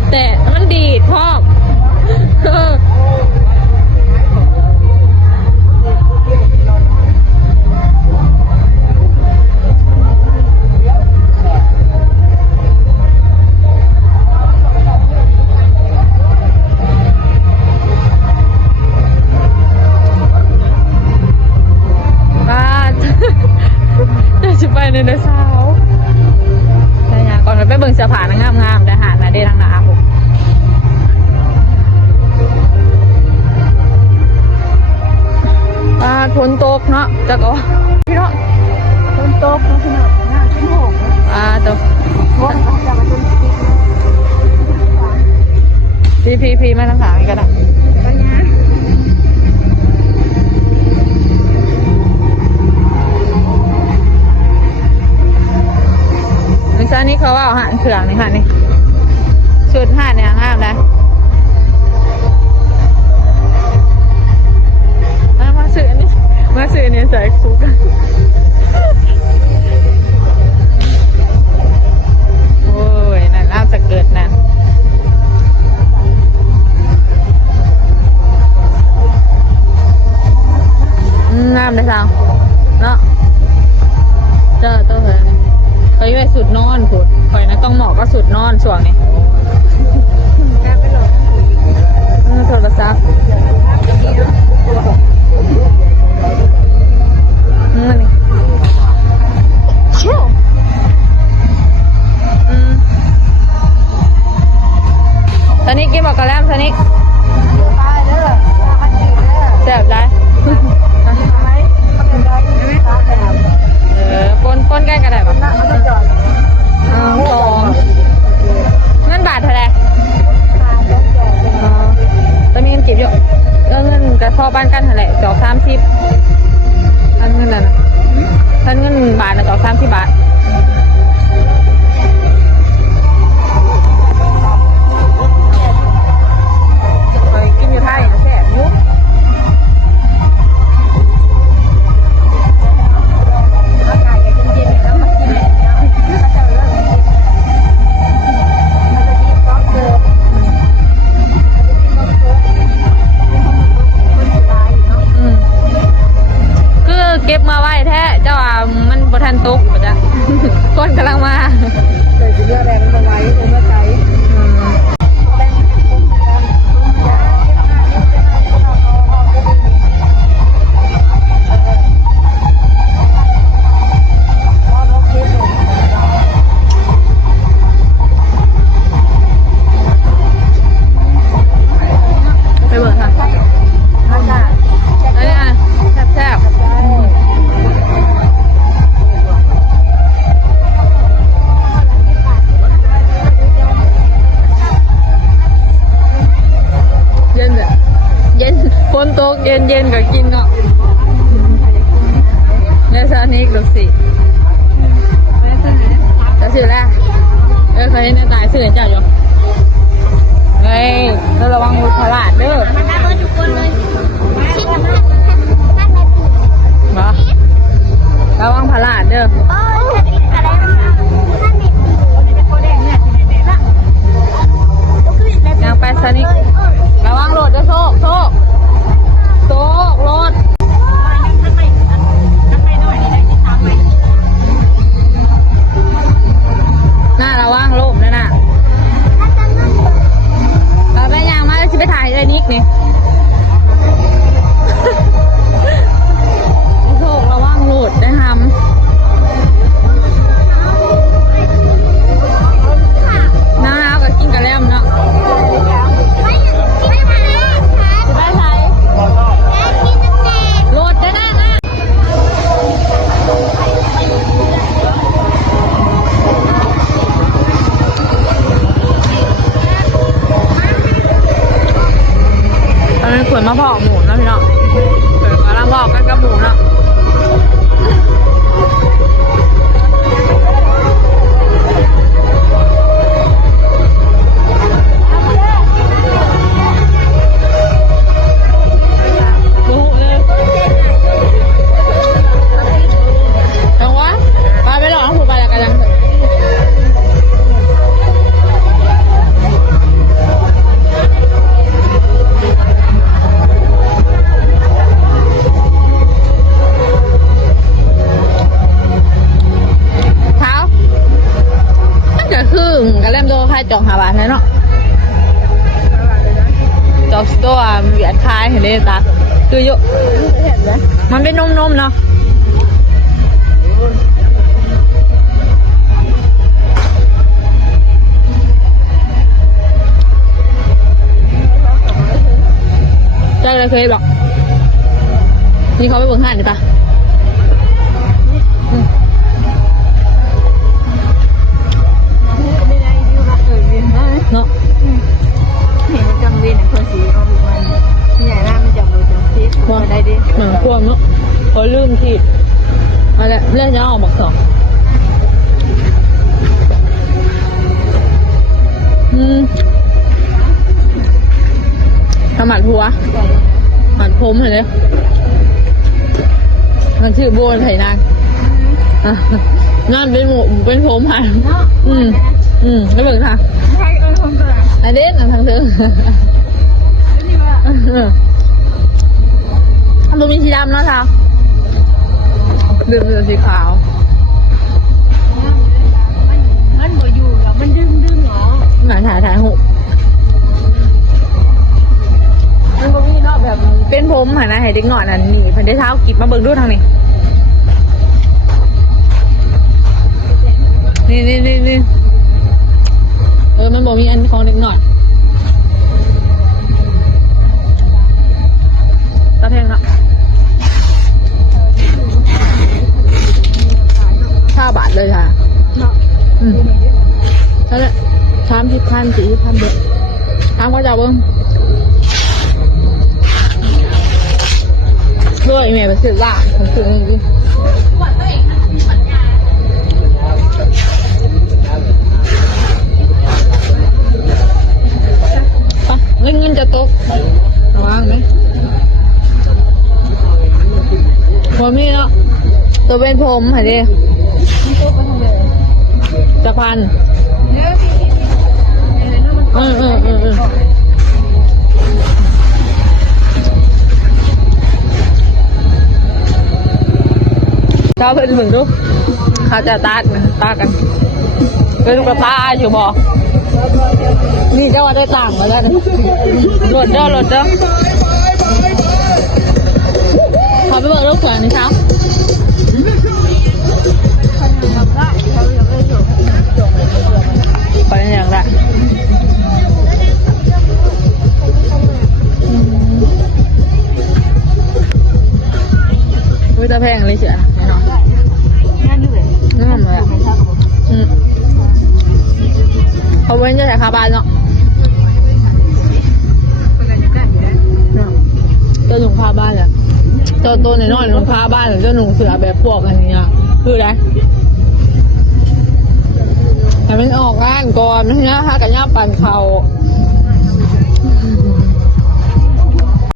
อบแต่มันดีดพ่อจะไปในเดือนเช้าใช่ไงก่อนไปเบิ่งเสื้อผ้างามๆแต่หามาได้ทางหน้าผมฝนตกเนาะจะก็พี่เนาะฝนตกเนาะพี่เนาะหน้าชิ้นหกตัวฝนจะมาจนพีมาทางหางกันอ่ะซานี่เขาว่าห่านเขื่องนี่ค่ะนี่ชุดห่านเนี่ยงามนะมาสื่อนี่ใส่คุกโอ้ยนั่นน่าจะเกิดนั่นงามเลยสาวเนาะเจอตัวเหรอเคยไปสุดนอนผุดคอยนะต้องเหมาะก็สุดนอนช่วงนี้โทรศัพท์นี่ชิวสนิกกินบอกกันแล้วสนิกแซ่บได้ป้นใกล้กันได้ปะเงินบาทเท่าไหร่จะมีเงินจีบอยู่เงินกระทบบ้านกันเท่าไหร่2-30ท่านเงินอะไรนะท่านเงินบาทนะ2-30 บาทไปกินอยู่ไทยนะแซ่บยุบเก็บมาไว้แท้เจ้าว่ามันบ่ทันตกบ่จ้ะคนกำลังมาเลยสิเลือแรงมาไว้คงมาใจไปเบิดค่ะแซ่บฝนตกเย็นก็กินเนาะเนื้อชานิกดูสิจะซื้อแล้วเคยเห็นในตายซื้อเจ้าอยู่เฮ้ยเราระวังมือพลาดเด้อบ่ระวังพลาดเด้อยังไปชานิกระวังโหลดจะโชคโหลดหน้าระวังโลมเลยนะแม่ยางมาจะไปถ่ายไอ้นิกนี่โชคระวังโหลดได้ทำ คือกันเล่มโตค่ายจอก5 บาทเลยเนาะจอกตัวเวียดคายเห็นเลยตาคือเยอะมันเป็นนมๆเนาะเจ้าเลยเคยบอกนี่เขาไปเบิ่งห้านดิตาเนาะเห็นจังเวียนคนสีเอาอยู่มันที่ใหญ่หน้ามันจับมือจับซีดมาได้ดิ เหมือนควมเนาะเขาลืมทีมาแล้วเรื่องจะออกบอกสองทำหมัดหัวหมัดผมเห็นไหมมันชื่อโบนไผ่นางนั่นเป็นหมูเป็นผมค่ะแล้วเบิ่งค่ะใช่คนตัวอันนี้ทางเธอมันมีสีดำเนาะค่ะเรื่องสีขาวมันบ่อยู่แล้วมันดึงเหรอหนาถ่ายหุบมันก็มีเนาะแบบเป็นผมค่ะนะให้เด็กหน่อยน่ะนี่พันได้เท้ากิบมาเบิ่งดูทางนี้นี่มันบอกมีอันของเด็กหน่อยตาแพงเนาะ5 บาทเลยค่ะนั่นแหละ30,000 40,000เด็กถามเขาจะเบิ้งด้วยแม่ไปซื้อล่าผมซื้อจริงเงินจะตกระวังไหมพอมีเนาะตัวเป็นผมหายดิจะพันเจ้าเป็นเหมือนดูเขาจะตากันเป็นลูกตาอยู่บ่นี่เจ้าว่าได้ต่างมาแล้วรถเด้อขอไปเบิกรถขวานี่ครับไปอย่างละวิตาแพงเลยเชียวเนาะงานอยู่เลยงานเลยเขาเว้นจะใช้คาบานเนาะเจ้าหนุ่มคาบ้านแหละเจ้าตัวน้อยๆหนุ่มคาบ้านหรือเจ้าหนุ่มเสือแบบพวกอะไรเงี้ยคืออะไรแต่มันออกงานก่อนไม่ใช่นะถ้ากับย่าปั่นเขา